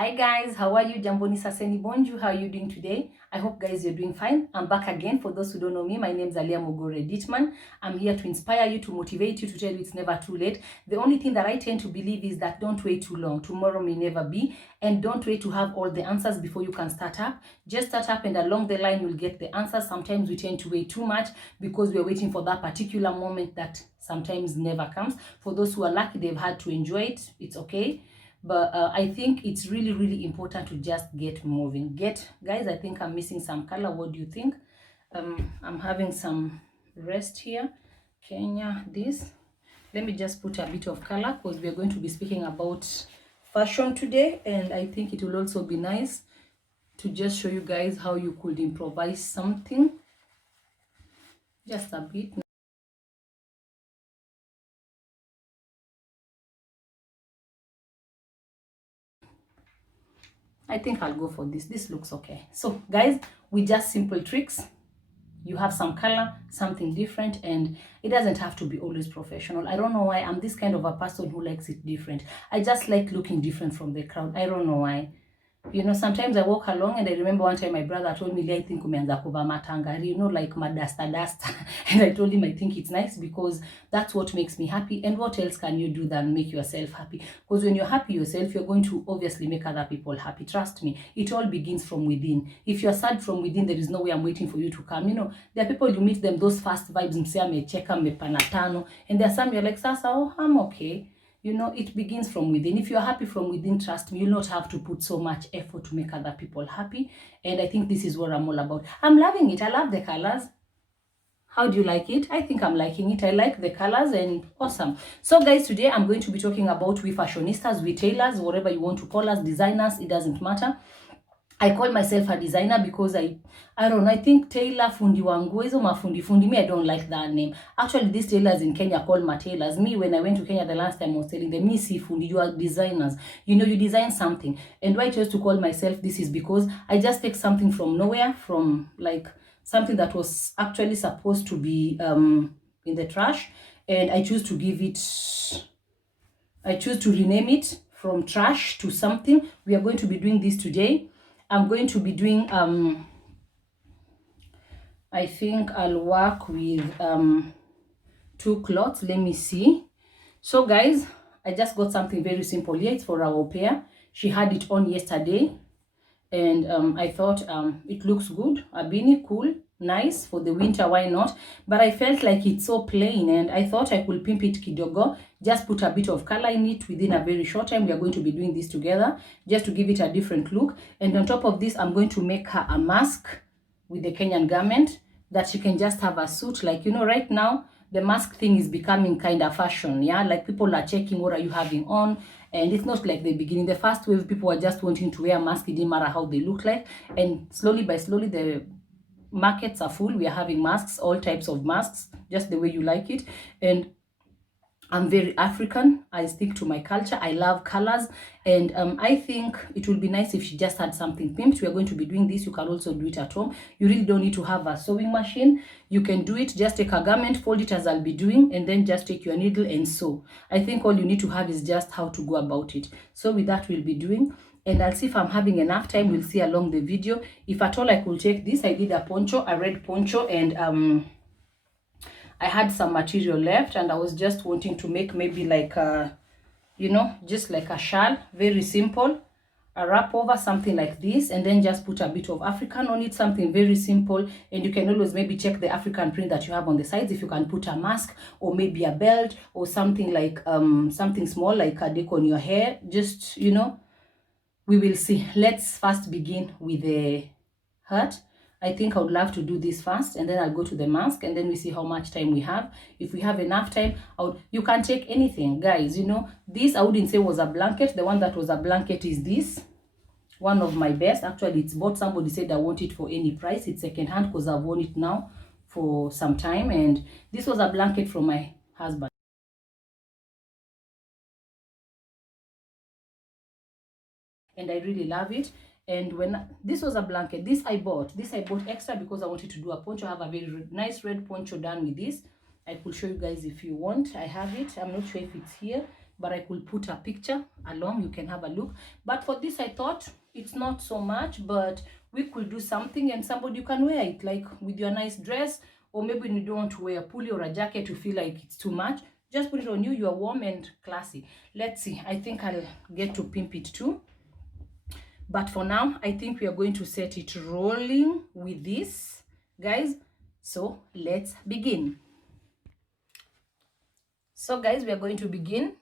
Hi guys, how are you? Jamboni Saseni Bonju, how are you doing today? I hope guys you're doing fine. I'm back again. For those who don't know me, my name is Alia Mogore Ditman. I'm here to inspire you, to motivate you, to tell you it's never too late. The only thing that I tend to believe is that don't wait too long. Tomorrow may never be, and don't wait to have all the answers before you can start up. Just start up, and along the line you'll get the answers. Sometimes we tend to wait too much because we're waiting for that particular moment that sometimes never comes. For those who are lucky, they've had to enjoy it. It's okay. But I think it's really important to just get moving. Guys, I think I'm missing some color. What do you think? I'm having some rest here. Kenya, this. Let me just put a bit of color because we're going to be speaking about fashion today, and I think it will also be nice to just show you guys how you could improvise something just a bit. I think I'll go for this. This looks okay. So guys, with just simple tricks, you have some color, something different, and it doesn't have to be always professional. I don't know why I'm this kind of a person who likes it different. I just like looking different from the crowd. I don't know why. You know, sometimes I walk along and I remember one time my brother told me, I think umeanza kuvaa matangari, you know, like madasta dasta. And I told him I think it's nice because that's what makes me happy. And what else can you do than make yourself happy? Because when you're happy yourself, you're going to obviously make other people happy. Trust me, it all begins from within. If you're sad from within, there is no way I'm waiting for you to come. You know, there are people you meet them, those fast vibes, msea mecheka, mepanatano. And there are some you're like, Sasa, oh, I'm okay. You know, it begins from within. If you're happy from within, trust me, you'll not have to put so much effort to make other people happy. And I think this is what I'm all about. I'm loving it. I love the colors. How do you like it? I think I'm liking it. I like the colors and awesome. So guys, today I'm going to be talking about we fashionistas, we tailors, whatever you want to call us, designers, it doesn't matter. I call myself a designer because I don't know, I think tailor, fundi wa nguo, hizo mafundi me, I don't like that name. Actually, these tailors in Kenya call my tailors. Me, when I went to Kenya the last time, I was telling them, me see fundi, you are designers. You know, you design something. And why I chose to call myself this is because I just take something from nowhere, from like something that was actually supposed to be in the trash, and I choose to rename it from trash to something. We are going to be doing this today. I'm going to be doing, I think I'll work with 2 cloths. Let me see. So guys, I just got something very simple here. It's for our au pair. She had it on yesterday. And I thought it looks good. A beanie, cool, nice for the winter, why not? But I felt like it's so plain, and I thought I could pimp it kidogo, just put a bit of color in it within a very short time. We are going to be doing this together just to give it a different look. And on top of this, I'm going to make her a mask with the Kenyan garment that she can just have a suit. Like, you know, right now the mask thing is becoming kind of fashion. Yeah, like people are checking what are you having on. And it's not like the beginning. The first wave, people were just wanting to wear masks. It didn't matter how they look like. And slowly by slowly, the markets are full. We are having masks, all types of masks, just the way you like it. And I'm very African. I stick to my culture. I love colors. And I think it would be nice if she just had something pimped. We are going to be doing this. You can also do it at home. You really don't need to have a sewing machine. You can do it. Just take a garment, fold it as I'll be doing, and then just take your needle and sew. I think all you need to have is just how to go about it. So with that, we'll be doing. And I'll see if I'm having enough time. We'll see along the video. If at all I could take this, I did a poncho, a red poncho, and I had some material left, and I was just wanting to make maybe like a, you know, just like a shawl, very simple, a wrap over, something like this, and then just put a bit of African on it, something very simple. And you can always maybe check the African print that you have on the sides, if you can put a mask or maybe a belt or something like something small like a deco on your hair. Just, you know, we will see. Let's first begin with the hat. I think I would love to do this first, and then I'll go to the mask, and then we see how much time we have. If we have enough time, you can take anything, guys. You know, this I wouldn't say was a blanket. The one that was a blanket is this. One of my best. Actually, it's bought. Somebody said I want it for any price. It's second hand because I've worn it now for some time, and this was a blanket from my husband. And I really love it. And when this was a blanket, this I bought extra because I wanted to do a poncho. I have a very nice red poncho done with this. I could show you guys if you want. I have it. I'm not sure if it's here. but I could put a picture along, you can have a look. But for this, I thought it's not so much, but we could do something and somebody, you can wear it like with your nice dress, or maybe when you don't want to wear a pulli or a jacket, you feel like it's too much, just put it on you, you are warm and classy. Let's see, I think I'll get to pimp it too. But for now, I think we are going to set it rolling with this, guys. So let's begin. So guys, we are going to begin.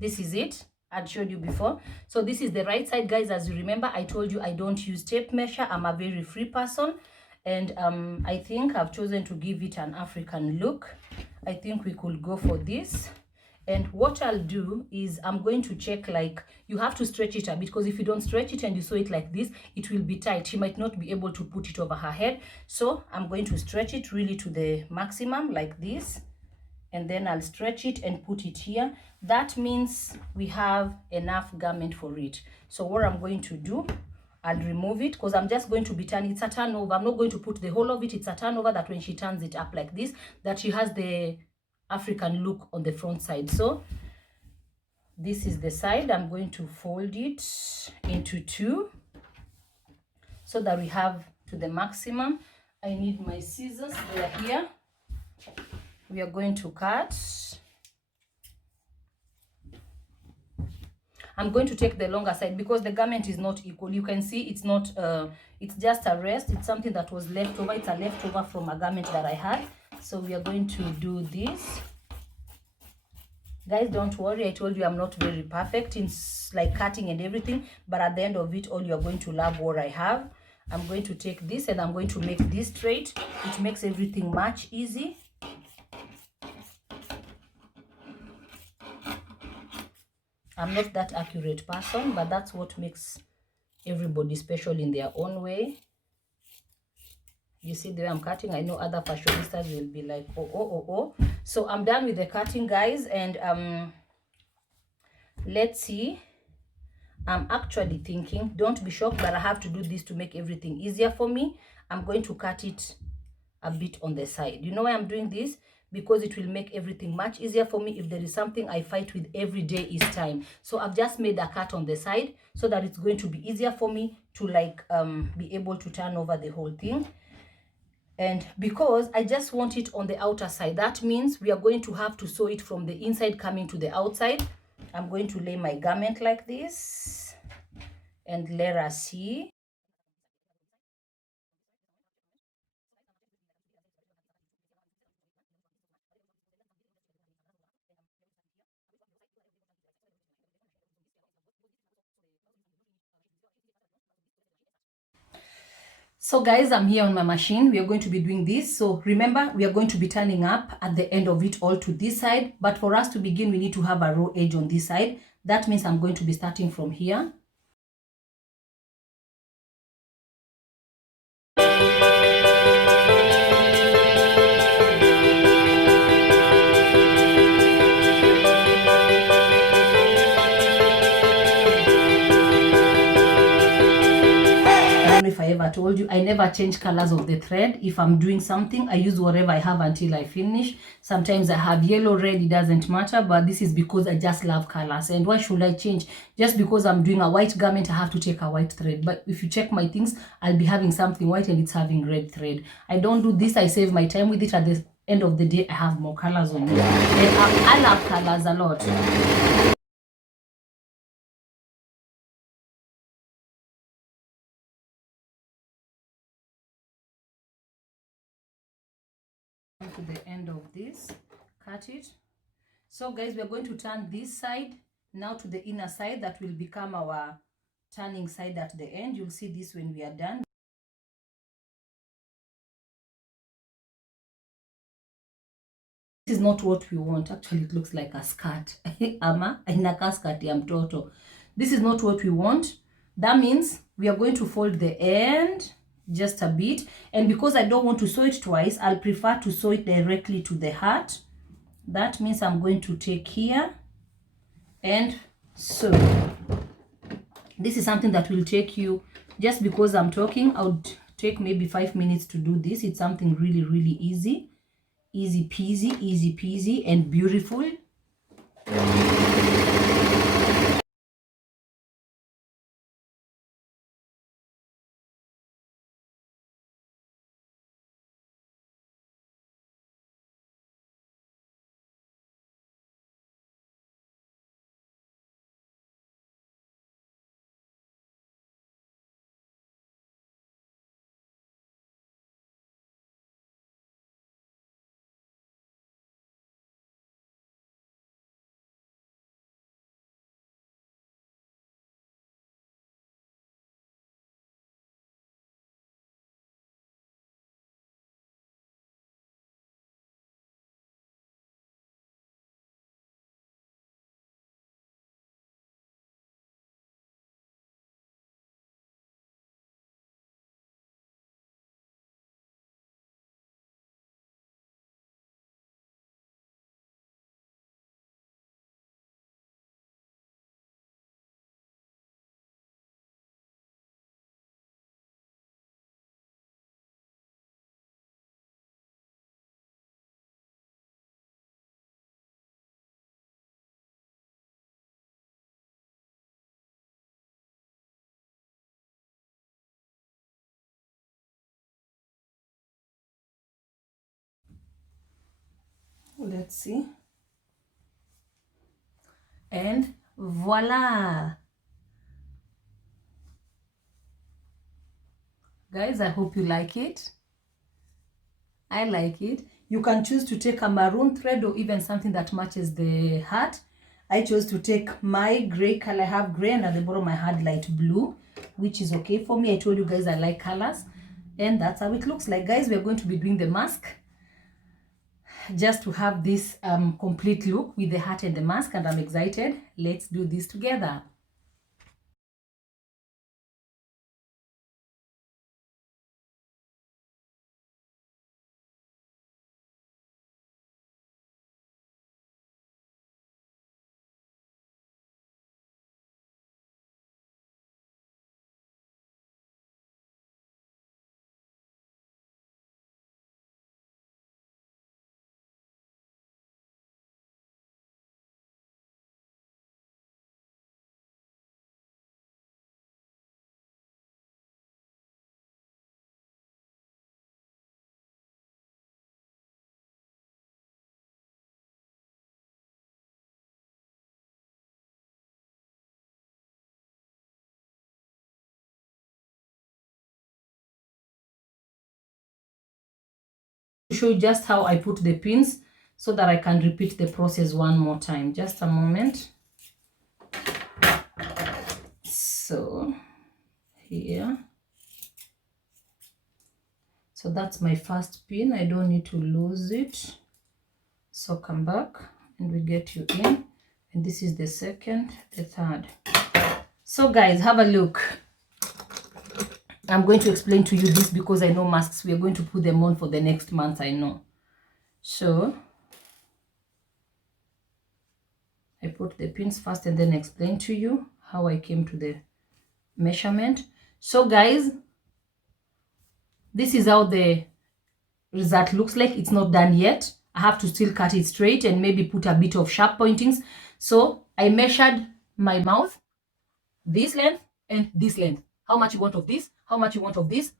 This is it. I'd showed you before. So this is the right side, guys. As you remember, I told you I don't use tape measure. I'm a very free person. And I think I've chosen to give it an African look. I think we could go for this. And what I'll do is I'm going to check, like, you have to stretch it a bit, because if you don't stretch it and you sew it like this, it will be tight. She might not be able to put it over her head. So I'm going to stretch it really to the maximum like this. And then I'll stretch it and put it here. That means we have enough garment for it. So what I'm going to do, I'll remove it, because I'm just going to be turning. It's a turnover. I'm not going to put the whole of it. It's a turnover that when she turns it up like this, that she has the African look on the front side. So this is the side. I'm going to fold it into two so that we have to the maximum. I need my scissors. They are here. We are going to cut. I'm going to take the longer side because the garment is not equal. You can see it's not, it's just a rest. It's something that was left over. It's a leftover from a garment that I had. So we are going to do this. Guys, don't worry. I told you I'm not very perfect in like cutting and everything. But at the end of it all, you're going to love what I have. I'm going to take this and I'm going to make this straight. It makes everything much easy. I'm not that accurate person, but that's what makes everybody special in their own way. You see the way I'm cutting? I know other fashionistas will be like, oh. So I'm done with the cutting, guys, and let's see. I'm actually thinking, don't be shocked, but I have to do this to make everything easier for me. I'm going to cut it a bit on the side. You know why I'm doing this? Because it will make everything much easier for me. If there is something I fight with every day is time. So I've just made a cut on the side so that it's going to be easier for me to like be able to turn over the whole thing. And because I just want it on the outer side, that means we are going to have to sew it from the inside coming to the outside. I'm going to lay my garment like this and let us see. So guys, I'm here on my machine. We are going to be doing this. So remember, we are going to be turning up at the end of it all to this side. But for us to begin, we need to have a raw edge on this side. That means I'm going to be starting from here. If I ever told you, I never change colors of the thread. If I'm doing something, I use whatever I have until I finish. Sometimes I have yellow, red, it doesn't matter, but this is because I just love colors. And why should I change? Just because I'm doing a white garment, I have to take a white thread. But if you check my things, I'll be having something white and it's having red thread. I don't do this. I save my time with it. At the end of the day, I have more colors on it. And I love colors a lot. To the end of this, cut it. So guys, we're going to turn this side now to the inner side. That will become our turning side at the end. You'll see this when we are done. This is not what we want. Actually, it looks like a skirt. Ama inaka skirt ya mtoto. This is not what we want. That means we are going to fold the end just a bit, and because I don't want to sew it twice, I'll prefer to sew it directly to the heart. That means I'm going to take here and sew. This is something that will take you, just because I'm talking, I would take maybe 5 minutes to do this. It's something really, really easy. Easy peasy and beautiful. let's see. And voila. Guys, I hope you like it. I like it. You can choose to take a maroon thread or even something that matches the hat. I chose to take my gray color. I have gray, and at the bottom I had light blue, which is okay for me. I told you guys I like colors, and that's how it looks like. Guys, we are going to be doing the mask just to have this complete look with the hat and the mask, and I'm excited. Let's do this together. To show you just how I put the pins so that I can repeat the process one more time. Just a moment. So here, so that's my first pin. I don't need to lose it. So come back and we get you in, and this is the second, the third. So guys, have a look. I'm going to explain to you this because I know masks, we are going to put them on for the next month, I know. So I put the pins first and then explain to you how I came to the measurement. So guys, this is how the result looks like. It's not done yet. I have to still cut it straight and maybe put a bit of sharp pointings. So I measured my mouth, this length and this length. How much you want of this, how much you want of this,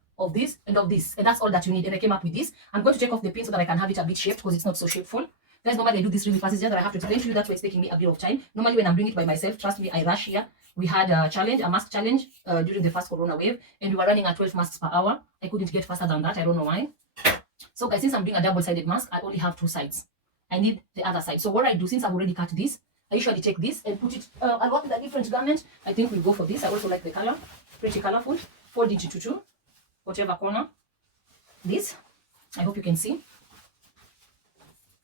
and of this. And that's all that you need. And I came up with this. I'm going to take off the pin so that I can have it a bit shaped because it's not so shapeful. Guys, normally I do this really fast. It's just that I have to explain to you. That's why it's taking me a bit of time. Normally when I'm doing it by myself, trust me, I rush here. We had a challenge, a mask challenge during the first corona wave, and we were running at 12 masks per hour. I couldn't get faster than that. I don't know why. So guys, since I'm doing a double-sided mask, I only have two sides. I need the other side. So what I do, since I've already cut this, I usually take this and put it, I'll work with a different garment. I think we'll go for this. I also like the color, pretty colorful. Fold it into two, whatever corner. This, I hope you can see.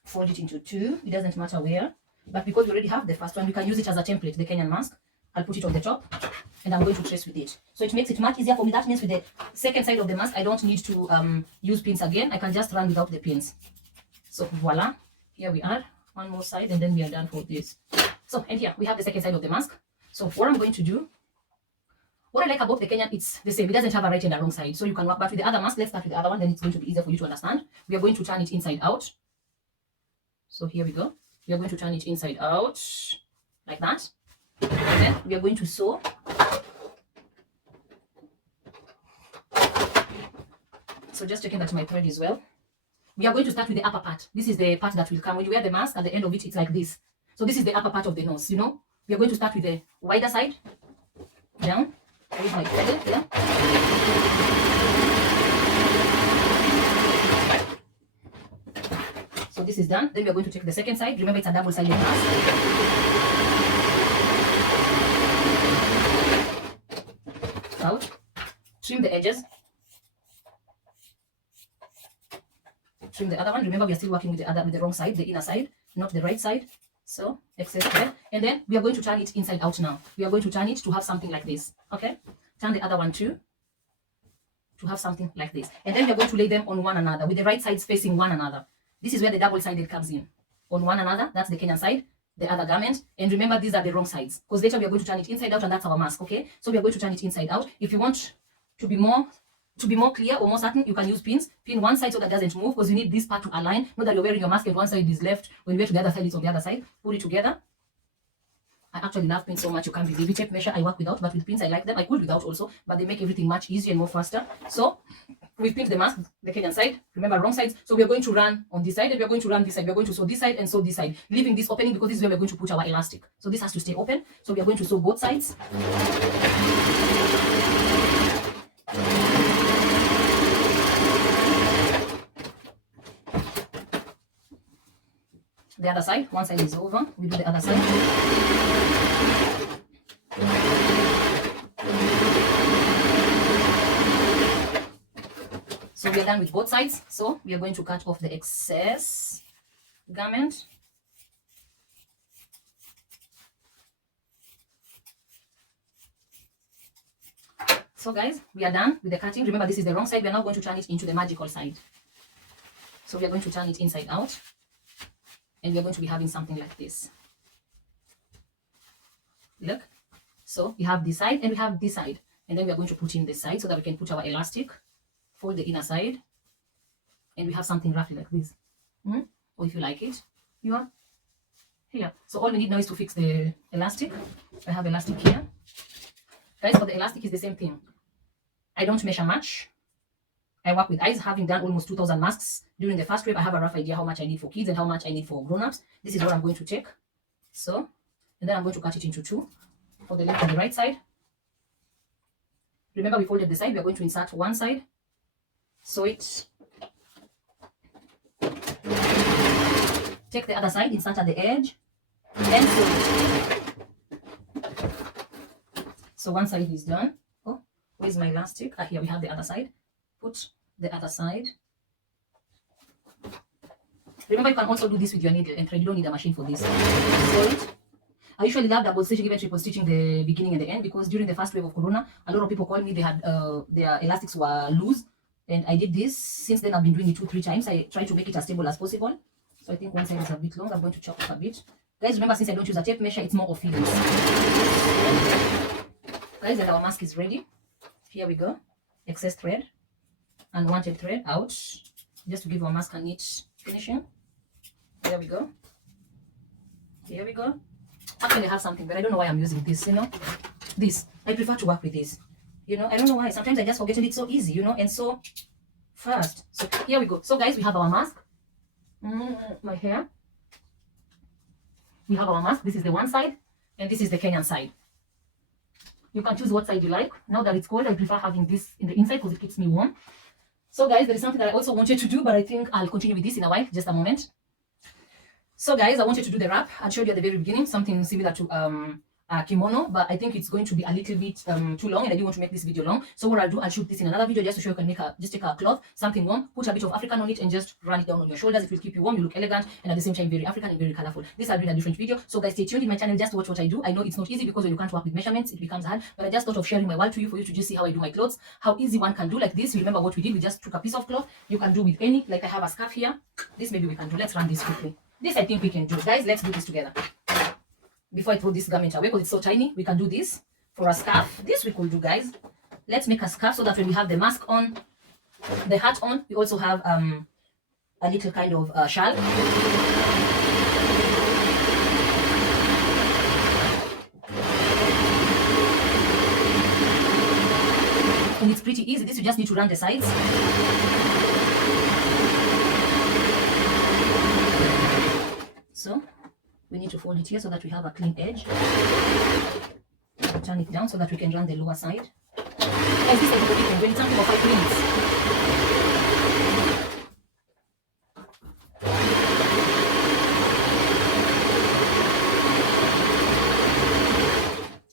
Fold it into two. It doesn't matter where. But because we already have the first one, we can use it as a template, the Kenyan mask. I'll put it on the top and I'm going to trace with it. So it makes it much easier for me. That means with the second side of the mask, I don't need to use pins again. I can just run without the pins. So voila, here we are. One more side and then we are done for this. So, and here we have the second side of the mask. So what I'm going to do, what I like about the Kenyan, it's the same. It doesn't have a right and a wrong side. So you can work back with the other mask. Let's start with the other one. Then it's going to be easier for you to understand. We are going to turn it inside out. So here we go. We are going to turn it inside out like that. And then we are going to sew. So just checking that my thread is well. We are going to start with the upper part. This is the part that will come. When you wear the mask, at the end of it, it's like this. So this is the upper part of the nose, you know. We are going to start with the wider side. Down. I use my thread there. So this is done. Then we are going to take the second side. Remember, it's a double-sided mask. Out. Trim the edges. Trim the other one. Remember, we are still working with the wrong side, the inner side, not the right side. So excess there. And then we are going to turn it inside out now. We are going to turn it to have something like this. Okay? Turn the other one too, to have something like this. And then we are going to lay them on one another with the right sides facing one another. This is where the double-sided comes in. On one another, that's the Kenyan side, the other garment. And remember, these are the wrong sides, because later we are going to turn it inside out, and that's our mask. Okay? So we are going to turn it inside out. If you want to be more clear or more certain, you can use pins. Pin one side so that it doesn't move, because you need this part to align. Not that you're wearing your mask and one side is left. When you wear to the other side, it's on the other side. Put it together. I actually love pins so much, you can't believe it. Tape measure I work without, but with pins I like them. I could without also, but they make everything much easier and more faster. So we've pinned the mask, the Kenyan side. Remember, wrong sides. So we are going to run on this side, and we are going to run this side. We are going to sew this side and sew this side, leaving this opening because this is where we're going to put our elastic. So this has to stay open. So we are going to sew both sides. The other side, one side is over, we do the other side. So we are done with both sides. So we are going to cut off the excess garment. So guys, we are done with the cutting. Remember, this is the wrong side. We are now going to turn it into the magical side. So we are going to turn it inside out. And we are going to be having something like this. Look. So we have this side and we have this side. And then we are going to put in this side so that we can put our elastic. Fold the inner side. And we have something roughly like this. Or if you like it, you are here. So all we need now is to fix the elastic. I have elastic here. Guys, for the elastic is the same thing. I don't measure much. I work with eyes, having done almost 2,000 masks during the first wave. I have a rough idea how much I need for kids and how much I need for grown-ups. This is what I'm going to take. So, and then I'm going to cut it into two for the left and the right side. Remember, we folded the side. We are going to insert one side. Sew it. Take the other side, insert at the edge, and sew it. So one side is done. Oh, where's my elastic? Here we have the other side. Put the other side. Remember, you can also do this with your needle and thread. You don't need a machine for this. Sew it. I usually love double stitching, even triple stitching the beginning and the end, because during the first wave of Corona, a lot of people called me, they had their elastics were loose, and I did this. Since then, I've been doing it 2-3 times. I try to make it as stable as possible. So I think one side is a bit long. I'm going to chop off a bit. Guys, remember, since I don't use a tape measure, it's more of feelings. Guys, and our mask is ready. Here we go. Excess thread. Unwanted thread out, just to give our mask a neat finishing. There we go. Here we go. Actually, I have something, but I don't know why I'm using this, you know. This, I prefer to work with this. You know, I don't know why. Sometimes I just forget, and it's so easy, you know, and so fast. So here we go. So guys, we have our mask. My hair. We have our mask. This is the one side, and this is the Kenyan side. You can choose what side you like. Now that it's cold, I prefer having this in the inside because it keeps me warm. So guys, there is something that I also wanted to do, but I think I'll continue with this in a while. Just a moment. So guys, I wanted to do the wrap. I showed you at the very beginning something similar to a kimono, but I think it's going to be a little bit too long, and I didn't want to make this video long. So what I'll do, I'll shoot this in another video just to show you can make just take a cloth, something warm, put a bit of African on it, and just run it down on your shoulders. It will keep you warm, you look elegant, and at the same time very African and very colorful. This I'll do in a different video. So guys, stay tuned in my channel just to watch what I do. I know it's not easy because when you can't work with measurements, it becomes hard, but I just thought of sharing my world to you for you to just see how I do my clothes, how easy one can do like this. You remember what we did? We just took a piece of cloth. You can do with any, like I have a scarf here. This maybe we can do. Let's run this quickly. This I think we can do. Guys, let's do this together. Before I throw this garment away because it's so tiny, we can do this for a scarf. This we could do, guys. Let's make a scarf so that when we have the mask on, the hat on, we also have a little kind of shawl. And it's pretty easy. This you just need to run the sides. So we need to fold it here so that we have a clean edge. Turn it down so that we can run the lower side. Guys, this is the when it's something for 5 minutes.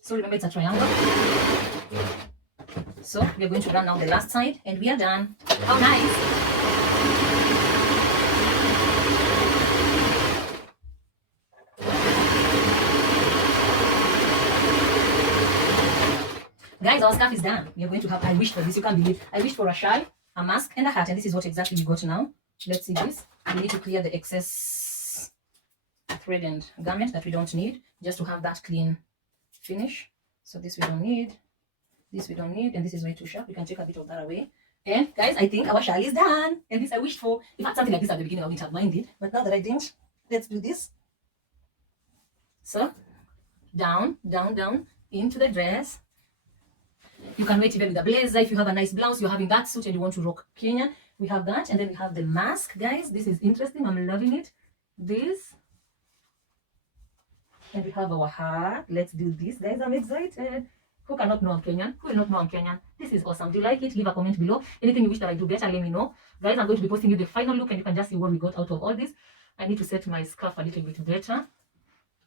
So remember, it's a triangle. So we are going to run now the last side, and we are done. How nice! Guys, our scarf is done. We are going to have, I wished for this, you can't believe. I wished for a shawl, a mask, and a hat, and this is what exactly we got now. Let's see this. We need to clear the excess thread and garment that we don't need, just to have that clean finish. So this we don't need, this we don't need, and this is way too sharp. We can take a bit of that away. And guys, I think our shawl is done. And this I wished for. If I had something like this at the beginning, I wouldn't have minded. But now that I didn't, let's do this. So down, down, down, into the dress. You can wear it even with a blazer. If you have a nice blouse, you're having that suit and you want to rock Kenya, we have that. And then we have the mask, guys. This is interesting. I'm loving it. This. And we have our hat. Let's do this, guys. I'm excited. Who cannot know I'm Kenyan? Who will not know I'm Kenyan? This is awesome. Do you like it? Leave a comment below. Anything you wish that I do better, let me know. Guys, I'm going to be posting you the final look and you can just see what we got out of all this. I need to set my scarf a little bit better.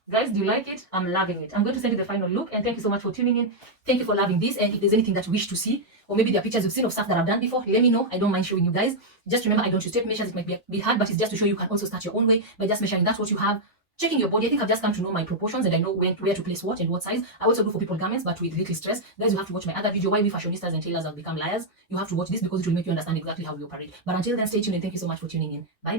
Guys, do you like it? I'm loving it. I'm going to send you the final look and thank you so much for tuning in. Thank you for loving this. And if there's anything that you wish to see, or maybe there are pictures you've seen of stuff that I've done before, let me know. I don't mind showing you guys. Just remember, I don't use tape measures. It might be a bit hard, but it's just to show you can also start your own way by just measuring that's what you have. Checking your body. I think I've just come to know my proportions and I know where to place what and what size. I also do for people garments, but with little stress. Guys, you have to watch my other video, Why We Fashionistas and Tailors Have Become Liars. You have to watch this because it will make you understand exactly how we operate. But until then, stay tuned and thank you so much for tuning in. Bye.